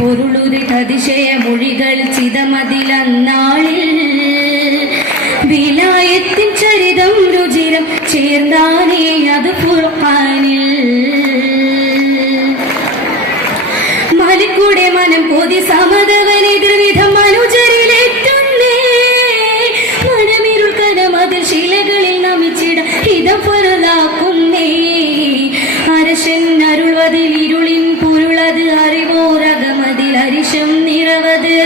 പൊരുളുതിശയ മൊഴികൾ ചിതമതിലന്നാളിൽ വിലായത്തിൻ ചരിതം രുചിരം ചേർന്നാനേ അത് ഫുർഖാനിൽ മാലിക്കൂടെ മനം കോതി സമതവനെതിർവിധം അനുചരിലെത്തുന്നേ മനമിരുൾ കരമതിൽ ശീലകളിൽ നമിച്ചിട ഹിതം ഫറലാക്കുന്നേ അരശൻ അരുൾവതിൽ ഇരുളിൻ പൊരുളത് അറിവോരകമതിൽ അരിശം നിറവത്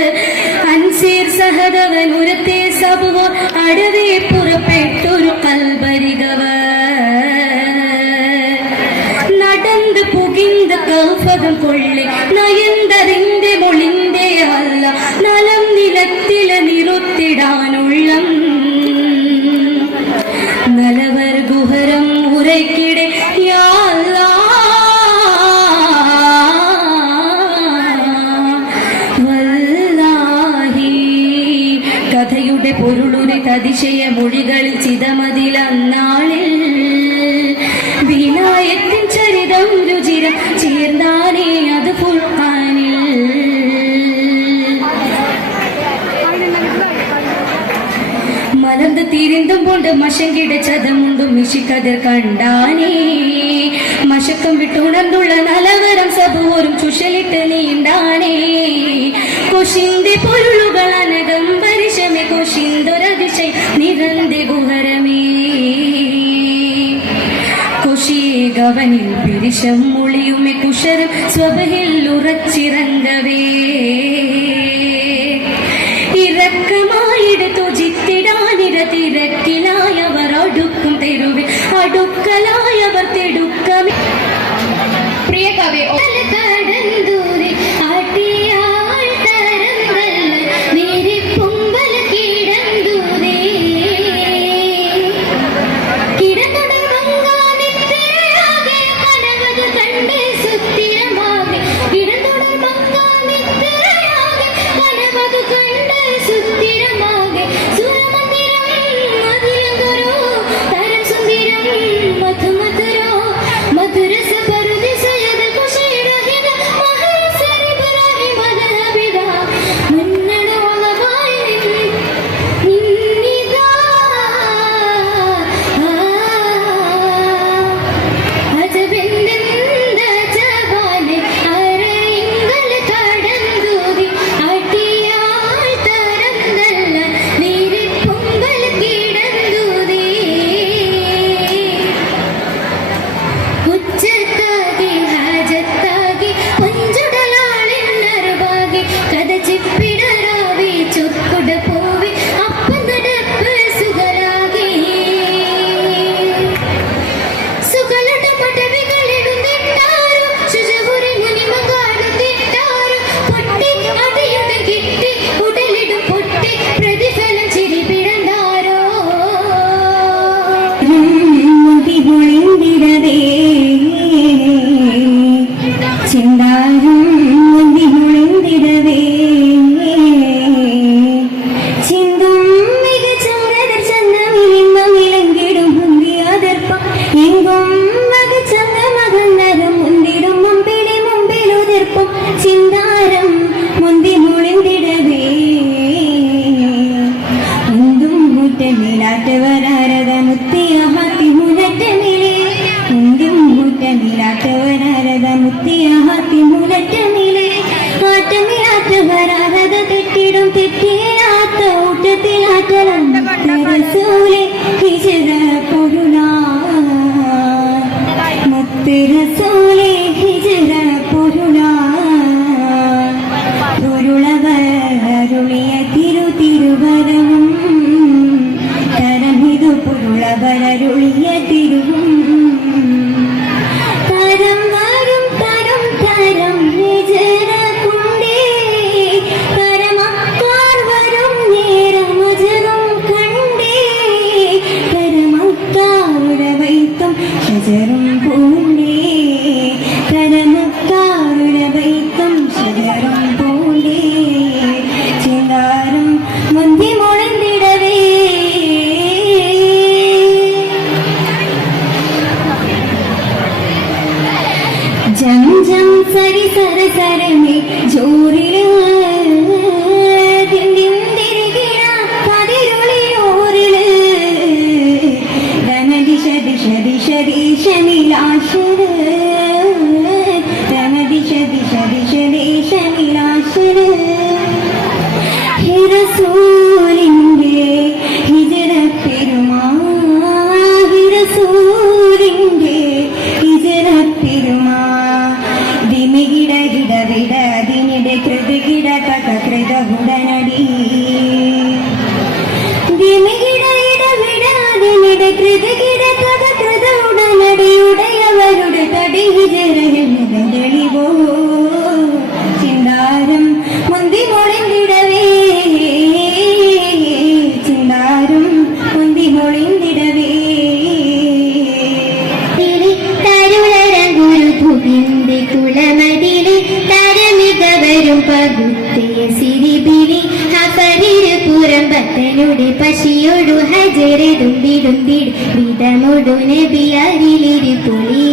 അൻസീർ സഹതവൻ ഉരത്തെ സബുവോ അടവേ പുറപ്പെട്ടൊരു കൽബരികവ നടந்து പുകിന്ത കൗഫകം കൊള്ളി നയന്തറിന്റെ മൊളിന്റെ അല്ല നലം നിലത്തില നിറുത്തിടാനുള്ളം നലവർ ഗുഹരം ഉരയ്ക്കിടെ യാ കഥയുടെ പൊരുളുതിശയ മൊഴികൾ ചിതമതിലന്നാളിൽ വിലായത്തിൻ ചരിതം രുചിരം ചേർന്നാനേ അത് ഫുർഖാനിൽ മലർന്ന് തിരിന്തും കൊണ്ട് മഷം കിടച്ചതുമുണ്ടും മിഷിക്കതിർ കണ്ടാനേ മശക്കം വിട്ടുണർന്നുള്ള നലവരം സബൂരും ചുഷലിട്ട് നീണ്ടാനേ കൊഷിന്റെ പൊരുളുകൾ അനകം പരിശമേ കൊഷിന്തൊരതിശയ നിറന്റെ ഗുഹരമേ കൊഷിയകവനിൽ പിരിശം മൊളിയുമെ കുശരം സ്വബഹിൽ ഉറച്ചിറങ്ങവേ ഇറക്കമായിടത്തു ജിത്തിടാനിര തിരക്കിലായവർ അടുക്കും തെരുവിൽ അടുക്കലായവർ തെടുക്കമേ പ്രിയ കവി കടന്തൂരി ആട്ടിയാൾ തരന്തൽ നേരി പൊമ്പൽ കിടന്തൂരേ കിടന്നുടൻ മങ്കാനിത്തിരയാകെ കനവത് കണ്ടേ സുത്തിരമാകെ കിടന്നുടൻ മങ്കാനിത്തിരയാകെ കനവത് കണ്ടേ സുത്തിരമാകെ സുരമന്ദിരം മധുരഗുരു തരം സുന്ദരം മധുമധുരോ മധുരസ जम जम सरी सर सर में ജോറില് തിണ്ടിന്തിരികിട കതിരുളിയോറില് ധനദിശ ദിശ ദിശ ദിശ നിലാശര് ധനദിശ ദിശ ദിശ ദിശ നിലാശര് ഹിറസൂലിന്റെ ഹിജറ പെരുമാ ഹിറസൂലിന്റെ ഹിജറ പെരുമാ ദിമികിട കിട വിട ദിനിടെ കൃതി കിട തക കൃത ഉടനടി ദിമികിട ഇട വിട ദിനിടെ കൃതി കിട തക കൃത ഉടനടി ഉടയവരുടെ തടി ഹിജറയിൽ നിറഞ്ഞെളിവോ ചിന്താരം മുന്തി മൊളിന്തിടവേ ചിന്താരം മുന്തി മൊളിന്തിടവേ തരുളരങ്കുരു ഭൂവിന്റെ കുളമതിലെ തരമികവരും പകുത്തിയ സിരിബിലി ഹഫരിരു പുറമ്പത്തനുടെ പശിയൊടു ഹജരെടുന്തിടുന്തിട് വിധമൊടു നബിയാരിലിരിപ്പൊളി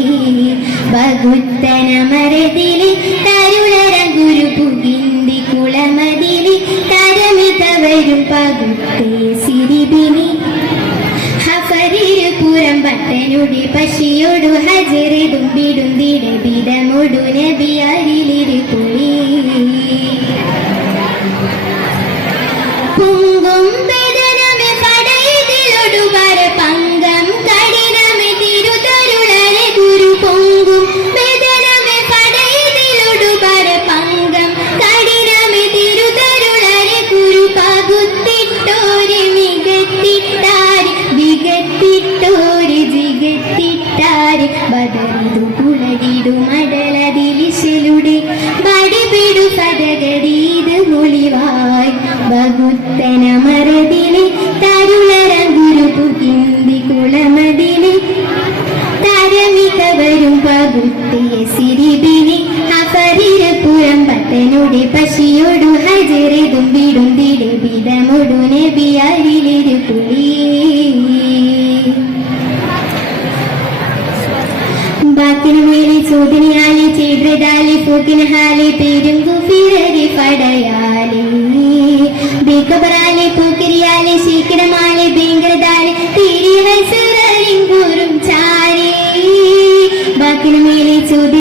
ബകുത്തന മരതിലെ തരുളരങ്കുരു ഭൂവിന്റെ കുളമതിലെ തരമികവരും പകുത്തിയ സിരിബിലി ഹഫരിരു പുറമ്പത്തനുടെ പശിയൊടു ഹജരെടുന്തിടുന്തിട് വിധമൊടു നബിയാരിലിരിപ്പൊളി പൊങ്കും വേദനമേ പടയിതിലൊടുവര പങ്കം കഠിനമേ തിരുതരുളരെ ഗുരു പൊങ്കും വേദനമേ പടയിതിലൊടുവര പങ്കം കഠിനമേ തിരുതരുളരെ ഗുരു പകുത്തിട്ടോരെ മികത്തിട്ടാരി വികത്തിട്ടോരെ ജിഗത്തിട്ടാരി ബദറിതു കുളകിടു മടലതിലിശലുടെ ബടിപിടു പദഗരീത് മൊളിവായ് ബകുത്തന മരതിലെ തരുളരങ്കുരു പുകിന്തി കുളമതിലെ തരമികവരും പകുത്തിയ സിരിബിലി ഹഫരിര പുറമ്പത്തനുടെ പശിയൊടു ഹജരെതും വിടുന്തിടെ വിധമൊടു നബിയാരിലിരുപുളി ബാക്കിന് മേലെ ചോദനയാലെ ചേദ്രതാലെ പോക്കിന് ഹാലെ പേരും ഗുഫിരരി പടയാലെ ബേക്കബറാലെ പോക്കരിയാലെ ശീക്കിരമാലെ ബേങ്കരദാലെ തീരി വത്സരലിംഗുരും ചാരേ ബാക്കിന് മേലെ ചോദന